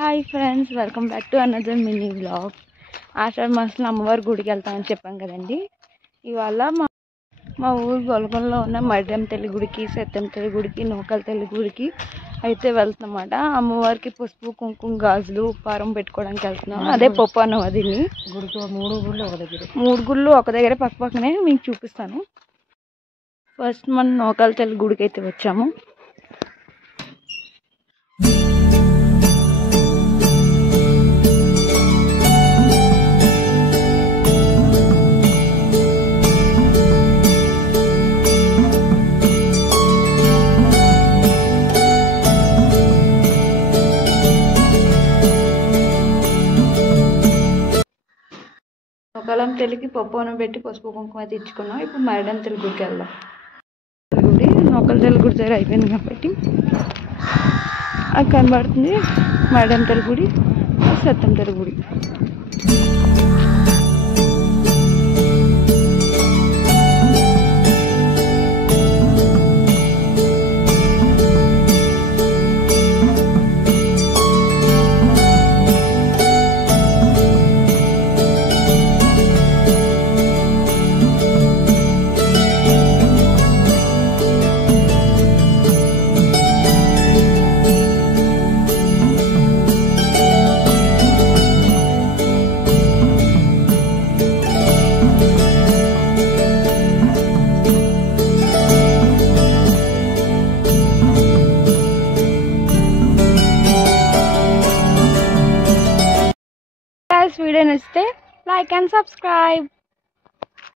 Hi friends, welcome back to another mini vlog. Ashadha మాసంలో అమ్మవారి గుడికి వెళ్తామని చెప్పాం కదండి. ఇవాళ మా ఊరు గొలగొండలో ఉన్న మరిడం తల్లి గుడికి, సత్యం తల్లి గుడికి, నూకల తల్లి గుడికి అయితే వెళ్తున్నమాట. అమ్మవారికి పసుపు, కుంకుమ, గాజులు, ఉప్పారం పెట్టుకోవడానికి వెళ్తున్నాం. అదే పప్పు అన్నం. దీన్ని మూడు గుళ్ళు ఒక దగ్గర పక్క పక్కనే మీకు చూపిస్తాను. ఫస్ట్ మనం నూకల తల్లి గుడికి అయితే వచ్చాము. నూకలం తల్లికి పప్పు అన్నం పెట్టి పసుపు కుంకుమ తెచ్చుకున్నాం. ఇప్పుడు మరిడం తల్లి గుడికి వెళ్దాం. గుడి నూకల తల్లి గుడి దగ్గర అయిపోయింది కాబట్టి అది కనబడుతుంది. మరిడం తల్లి గుడి, సత్యం తల్లి గుడి. వీడియో నచ్చితే లైక్ అండ్ సబ్స్క్రైబ్.